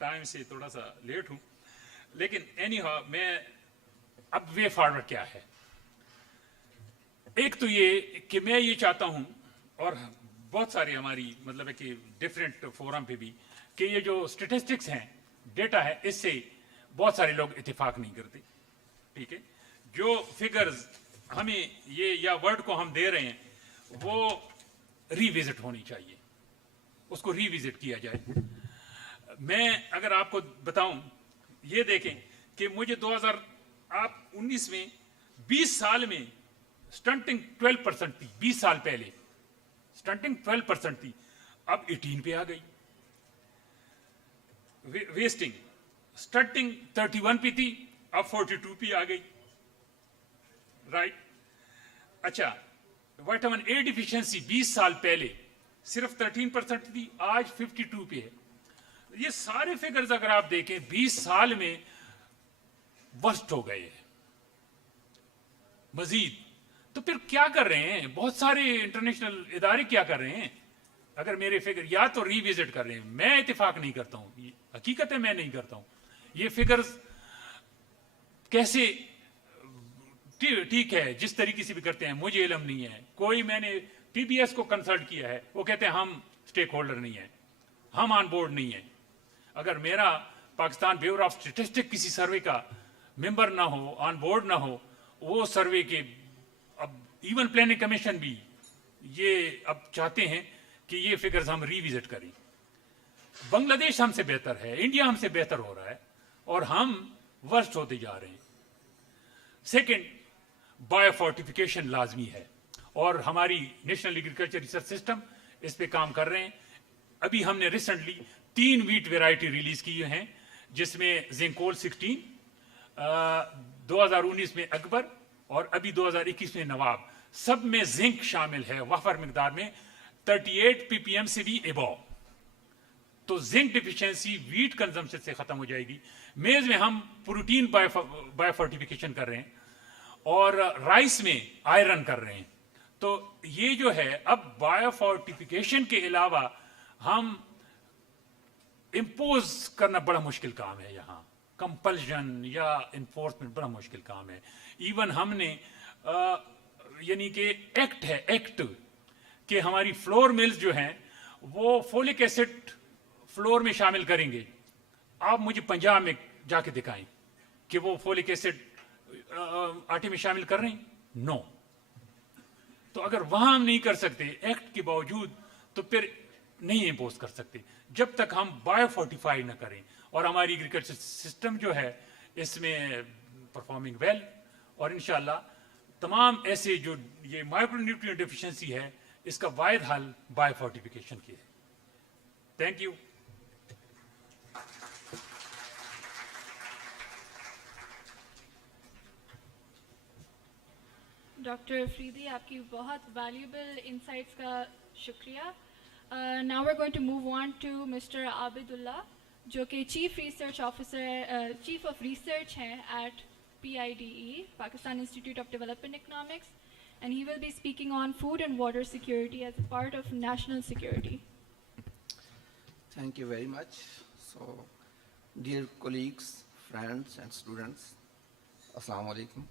ٹائم سے تھوڑا سا لیٹ ہوں، لیکن اینی ہاؤ میں اب وے فارورڈ کیا ہے. ایک تو یہ کہ میں یہ چاہتا ہوں، اور بہت ساری ہماری مطلب ہے کہ ڈفرینٹ فورم پہ بھی، کہ یہ جو اسٹیٹسٹکس ہیں، ڈیٹا ہے، اس سے بہت سارے لوگ اتفاق نہیں کرتے. ٹھیک ہے. جو فگرز ہمیں یہ یا ورڈ کو ہم دے رہے ہیں وہ ری وزٹ ہونی چاہیے، اس کو ری وزٹ کیا جائے. میں اگر آپ کو بتاؤں، یہ دیکھیں کہ مجھے 2019 میں 20 سال میں سٹنٹنگ 12% تھی. 20 سال پہلے سٹنٹنگ 12% تھی، اب 18 پہ آ گئی. ویسٹنگ سٹنٹنگ 31 پہ تھی، اب 42 پہ آ گئی. رائٹ. اچھا، وائٹامن اے ڈیفیشنسی 20 سال پہلے صرف 13% تھی، آج 52 پہ ہے. یہ سارے فگرز اگر آپ دیکھیں 20 سال میں ورسٹ ہو گئے ہیں. مزید तो फिर क्या कर रहे हैं? बहुत सारे इंटरनेशनल इदारे क्या कर रहे हैं? अगर मेरे फिगर या तो रिविजिट कर रहे हैं, मैं इत्तेफाक नहीं करता हूं, हकीकत है मैं नहीं करता हूं। ये फिगर्स कैसे ठीक है जिस तरीके से भी करते हैं, मुझे इल्म नहीं है। कोई मैंने पीबीएस को कंसल्ट किया है, वो कहते हैं हम स्टेक होल्डर नहीं है, हम ऑन बोर्ड नहीं है। अगर मेरा पाकिस्तान ब्यूरो ऑफ स्टेटिस्टिक्स किसी सर्वे का मेंबर ना हो, ऑन बोर्ड ना हो, वो सर्वे के अब इवन प्लानिंग कमीशन भी ये अब चाहते हैं कि ये फिगर्स हम रिविजिट करें। बांग्लादेश हमसे बेहतर है, इंडिया हमसे बेहतर हो रहा है और हम वर्स्ट होते जा रहे हैं। सेकंड, बायोफोर्टिफिकेशन लाजमी है और हमारी नेशनल एग्रीकल्चर रिसर्च सिस्टम इस पे काम कर रहे हैं। अभी हमने रिसेंटली 3 वीट वेराइटी रिलीज की हैं, जिसमें जिंकोल 16, 2019 में अकबर और अभी 2021 में नवाब, सब में जिंक शामिल है वाफर मिकदार में 38 ppm से भी एबव। तो जिंक डिफिशियंसी वीट कंजम्पशन से खत्म हो जाएगी। मेज में हम प्रोटीन बायोफोर्टिफिकेशन कर रहे हैं और राइस में आयरन कर रहे हैं। तो ये जो है, अब बायोफोर्टिफिकेशन के अलावा हम इंपोज करना बड़ा मुश्किल काम है। यहाँ कंपल्शन या इन्फोर्समेंट बड़ा मुश्किल काम है। इवन हमने यानी कि एक्ट है, एक्ट कि हमारी फ्लोर मिल्स जो हैं वो फोलिक एसिड फ्लोर में शामिल करेंगे। आप मुझे पंजाब में जाके दिखाएं कि वो फोलिक एसिड आटे में शामिल कर रहे हैं? नो। तो अगर वहां हम नहीं कर सकते एक्ट के बावजूद, तो फिर नहीं इंपोज कर सकते जब तक हम बायोफोर्टिफाई ना करें। और हमारी एग्रीकल्चर सिस्टम जो है इसमें परफॉर्मिंग वेल, और इंशाल्लाह तमाम ऐसे जो ये माइक्रोन्यूट्रिएंट डेफिशिएंसी है, इसका वाहिद हल बायोफोर्टिफिकेशन की है। Thank you. डॉक्टर अफरीदी, आपकी बहुत वैल्यूबल इंसाइट्स का शुक्रिया। Now we are going to move on to mister Abidullah, जो कि chief research officer, chief of research हैं at PIDE, Pakistan Institute of Development Economics, and he will be speaking on food and water security as a part of national security. Thank you very much. So, dear colleagues, friends and students, Assalamu alaikum.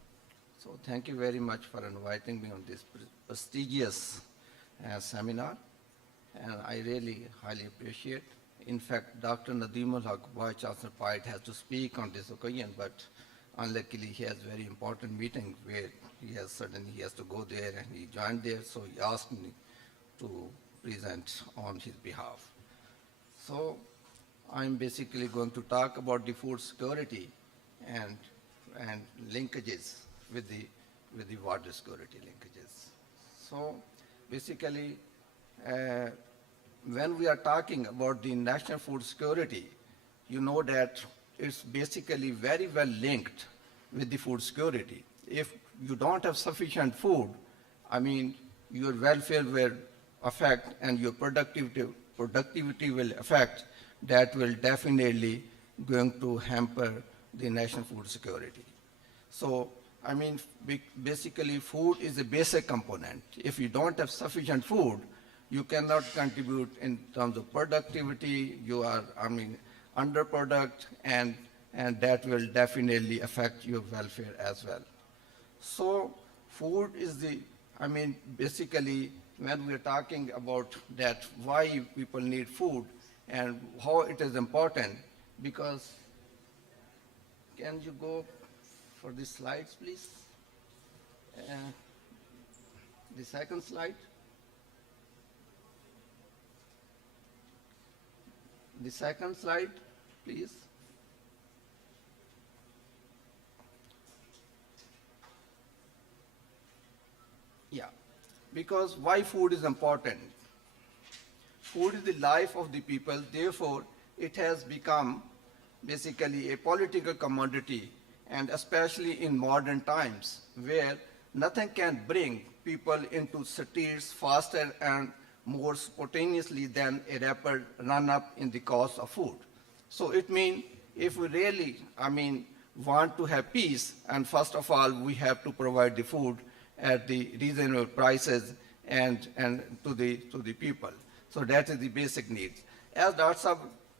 So thank you very much for inviting me on this prestigious seminar, and I really highly appreciate. In fact, Dr. Nadeemul Haq, Vice Chancellor Pite, has to speak on this occasion, but unluckily he has very important meeting where he has to go there, and he joined there, so he asked me to present on his behalf. So I'm basically going to talk about the food security and linkages with the water security linkages. So basically, when we are talking about the national food security, you know that it's basically very well linked with the food security. If you don't have sufficient food, I mean, your welfare will affect and your productivity will affect. That will definitely going to hamper the national food security. So, I mean, basically food is a basic component. If you don't have sufficient food, you cannot contribute in terms of productivity. You are, I mean, underproduct, and that will definitely affect your welfare as well. So food is the, I mean, basically when we're talking about that, why people need food and how it is important, because, can you go for the slides, please? The second slide. The second slide, please. Yeah, because why food is important? Food is the life of the people, therefore it has become basically a political commodity, and especially in modern times where nothing can bring people into cities faster and more spontaneously than a rapid run-up in the cost of food. So it means if we really, I mean, want to have peace, and first of all we have to provide the food, at the reasonable prices and to the people. So that is the basic needs. As Dr. Saab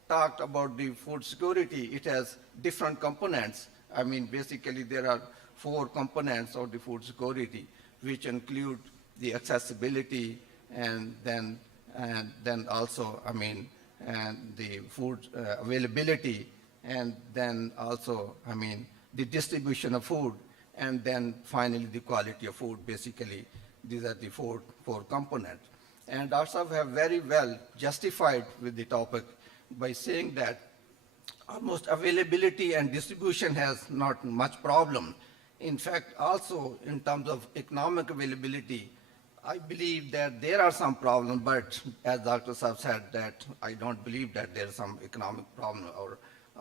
talked about the food security, it has different components. I mean, basically there are 4 components of the food security, which include the accessibility and then also, I mean, and the food availability, and then also, I mean, the distribution of food, and then finally the quality of food. Basically, these are the four components. And Dr. Saab have very well justified with the topic by saying that almost availability and distribution has not much problem. In fact, also in terms of economic availability, I believe that there are some problems, but as Dr. Saab said, that I don't believe that there is some economic problem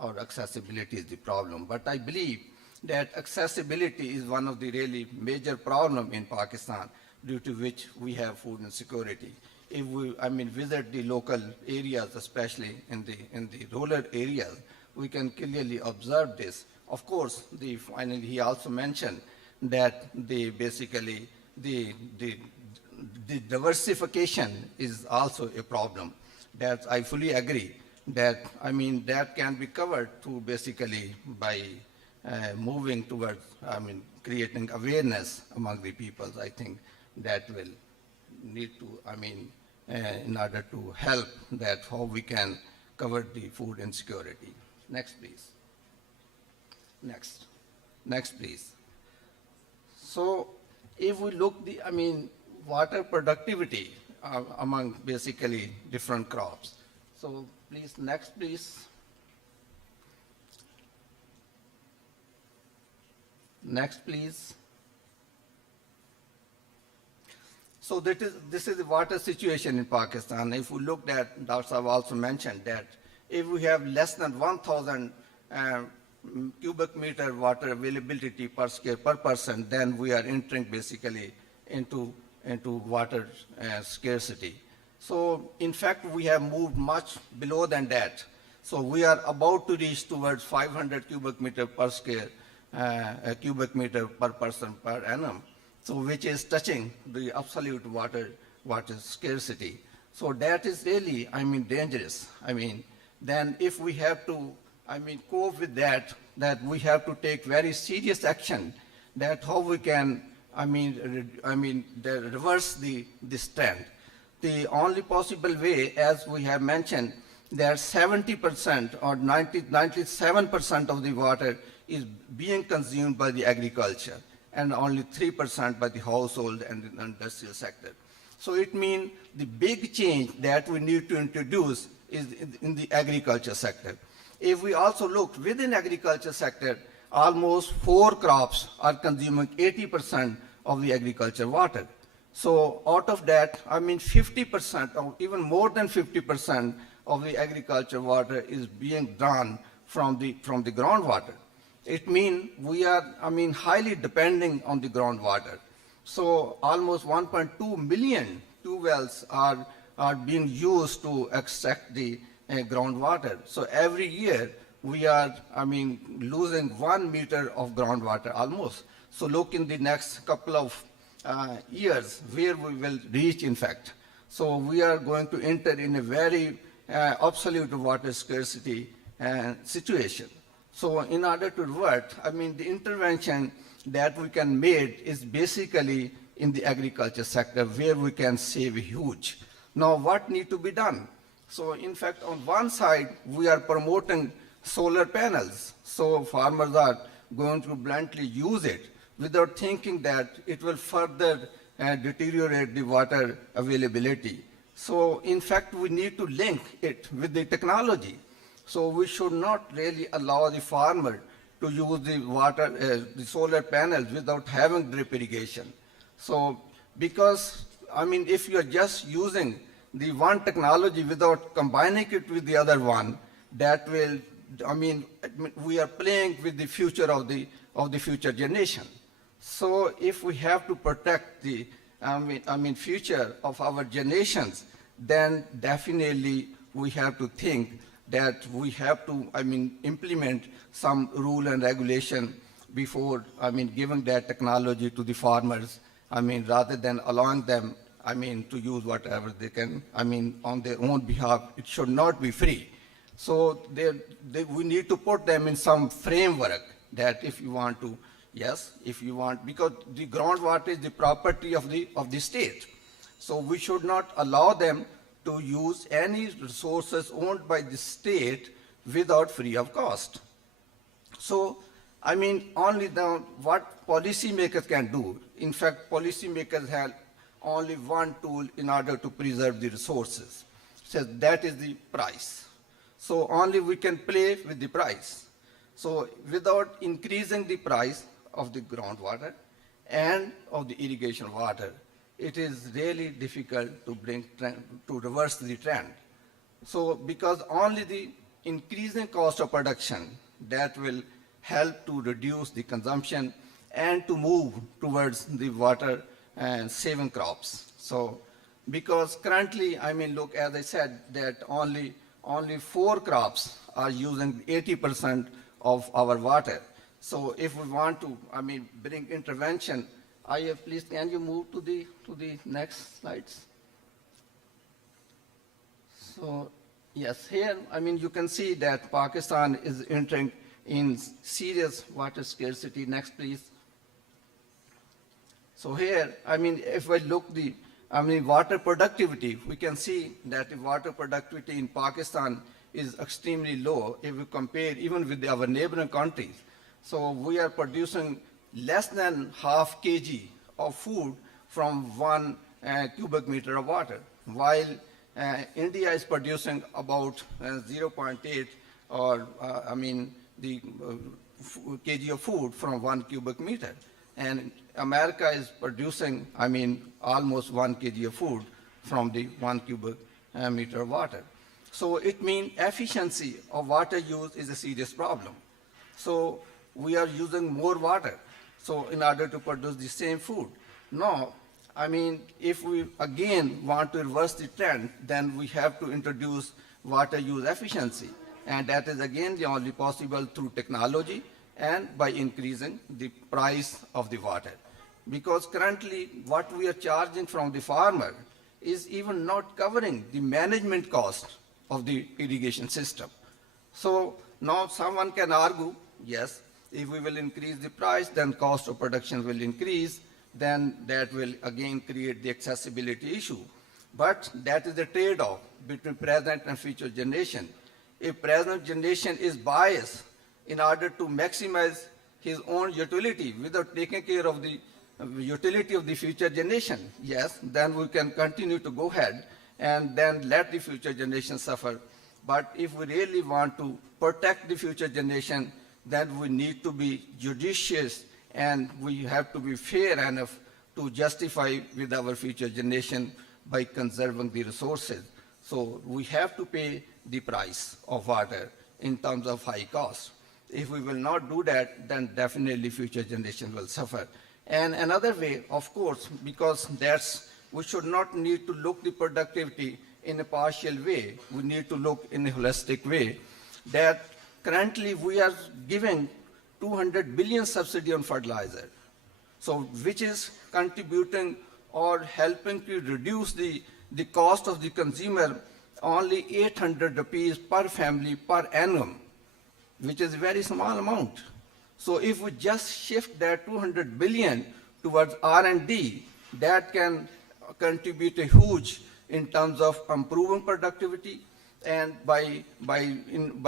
or accessibility is the problem. But I believe that accessibility is one of the really major problems in Pakistan, due to which we have food insecurity. If we, I mean, visit the local areas, especially in the rural areas, we can clearly observe this. Of course, finally, he also mentioned that basically the diversification is also a problem. That I fully agree. That, I mean, that can be covered through basically by moving towards, I mean, creating awareness among the people. I think that will need to, I mean, in order to help that how we can cover the food insecurity. Next, please. Next, please. So if we look the, I mean, water productivity among basically different crops. So please, next, please. Next, please. So this is the water situation in Pakistan. If we look at, Dr. Saab also mentioned that if we have less than 1,000 cubic meter water availability per square per person, then we are entering basically into water scarcity. So in fact, we have moved much below than that. So we are about to reach towards 500 cubic meter per square cubic meter per person per annum. So which is touching the absolute water scarcity. So that is really, I mean, dangerous. I mean, then if we have to, I mean, cope with that we have to take very serious action, that how we can, reverse this trend. The only possible way, as we have mentioned, that 70% or 97% of the water is being consumed by the agriculture, and only 3% by the household and the industrial sector. So it means the big change that we need to introduce is in the agriculture sector. If we also look within agriculture sector, almost 4 crops are consuming 80% of the agriculture water. So out of that, 50% or even more than 50% of the agriculture water is being drawn from the groundwater. It means we are, highly depending on the groundwater. So almost 1.2 million tube wells are being used to extract the groundwater. So every year we are, losing 1 meter of groundwater almost. So look in the next couple of years where we will reach, in fact. So we are going to enter in a very absolute water scarcity situation. So in order to revert, the intervention that we can make is basically in the agriculture sector, where we can save huge. Now, what needs to be done? So in fact, on one side, we are promoting solar panels. So farmers are going to bluntly use it without thinking that it will further deteriorate the water availability. So in fact, we need to link it with the technology. So we should not really allow the farmer to use the solar panels without having drip irrigation. So because, if you're just using the one technology without combining it with the other one, that will, we are playing with the future of the future generation. So if we have to protect the, future of our generations, then definitely we have to think that we have to, implement some rule and regulation before, giving that technology to the farmers rather than allowing them, to use whatever they can, on their own behalf. It should not be free. So we need to put them in some framework that if you want to, yes, if you want, because the groundwater is the property of the state. So we should not allow them to use any resources owned by the state without free of cost. So, only what policymakers can do. In fact, policymakers have only one tool in order to preserve the resources. So that is the price. So only we can play with the price. So without increasing the price of the groundwater and of the irrigation water, it is really difficult to reverse the trend. So because only the increasing cost of production that will help to reduce the consumption and to move towards the water and saving crops. So because currently, look, as I said, that only 4 crops are using 80% of our water. So if we want to, bring intervention, please can you move to the next slides? So yes, here, you can see that Pakistan is entering in serious water scarcity. Next, please. So here, if I look the, water productivity, we can see that the water productivity in Pakistan is extremely low if we compare even with our neighboring countries. So we are producing less than half kg of food from 1 cubic meter of water, while India is producing about 0.8 or, the kg of food from 1 cubic meter. And America is producing, almost 1 kg of food from the 1 cubic meter of water. So it means efficiency of water use is a serious problem. So we are using more water, so in order to produce the same food. No, if we again want to reverse the trend, then we have to introduce water use efficiency. And that is again the only possible through technology and by increasing the price of the water. Because currently what we are charging from the farmer is even not covering the management cost of the irrigation system. So now someone can argue, yes, if we will increase the price, then cost of production will increase, then that will again create the accessibility issue. But that is the trade-off between present and future generation. If present generation is biased in order to maximize his own utility without taking care of the utility of the future generation, yes, then we can continue to go ahead and then let the future generation suffer. But if we really want to protect the future generation, then we need to be judicious and we have to be fair enough to justify with our future generation by conserving the resources. So we have to pay the price of water in terms of high cost. If we will not do that, then definitely future generation will suffer. And another way, of course, because we should not need to look the productivity in a partial way. We need to look in a holistic way. That currently we are giving 200 billion subsidy on fertilizer, so which is contributing or helping to reduce the cost of the consumer only 800 rupees per family per annum, which is a very small amount. So if we just shift that 200 billion towards R&D, that can contribute a huge in terms of improving productivity and by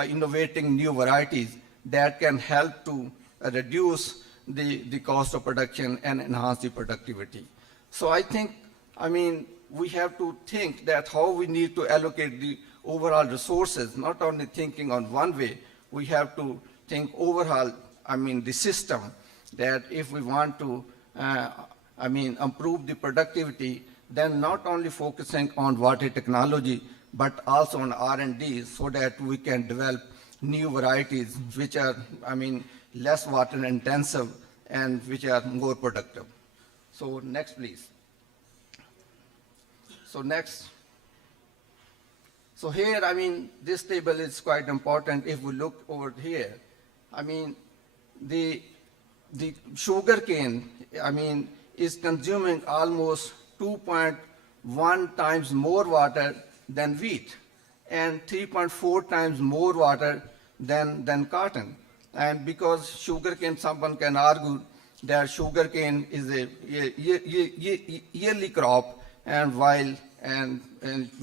innovating new varieties that can help to reduce the cost of production and enhance the productivity. So I think, we have to think that how we need to allocate the overall resources, not only thinking on one way, we have to think overall, the system, that if we want to, improve the productivity, then not only focusing on water technology, but also on R&D so that we can develop new varieties which are, less water intensive and which are more productive. So next, please. So next. So here, this table is quite important. If we look over here, the sugar cane, is consuming almost 2.1 times more water than wheat and 3.4 times more water than cotton. And because sugarcane, someone can argue that sugarcane is a yearly crop, and while and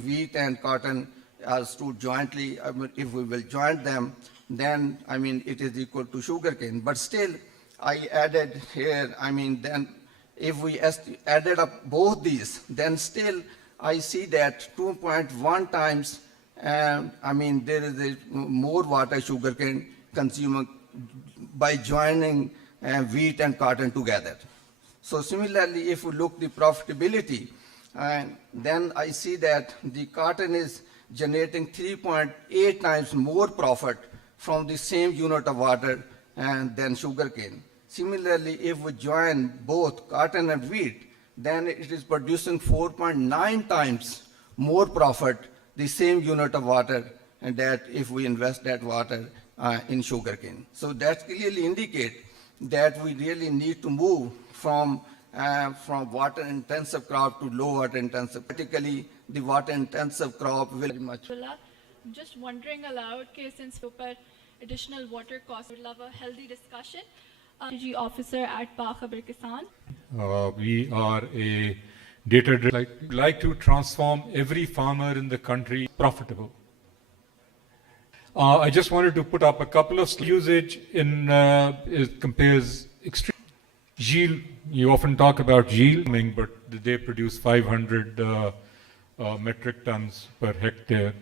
wheat and cotton are stood jointly. I mean, if we will join them, then I mean it is equal to sugarcane. But still, I added here. I mean, then if we added up both these, then still I see that 2.1 times. I mean, there is a more water sugarcane consuming by joining wheat and cotton together. So similarly, if we look the profitability, then I see that the cotton is generating 3.8 times more profit from the same unit of water than sugarcane. Similarly, if we join both cotton and wheat, then it is producing 4.9 times more profit, the same unit of water, and that if we invest that water in sugarcane. So that clearly indicates that we really need to move from water-intensive crop to low water-intensive. Particularly, the water-intensive crop will very much. I'm just wondering aloud, since additional water costs, would love a healthy discussion. Strategy officer at Bakhabar Kisan. We are a data-driven, like to transform every farmer in the country profitable. I just wanted to put up a couple of usage in it compares extreme yield. You often talk about yield, but they produce 500 metric tons per hectare.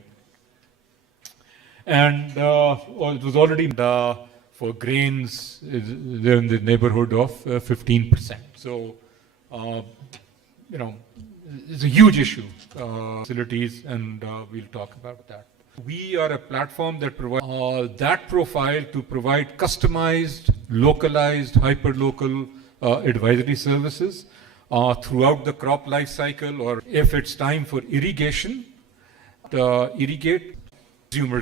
And it was already for grains, they're in the neighborhood of 15%. So, it's a huge issue, facilities, and we'll talk about that. We are a platform that provides that profile to provide customized, localized, hyper-local advisory services throughout the crop life cycle, or if it's time for irrigation, irrigate consumers.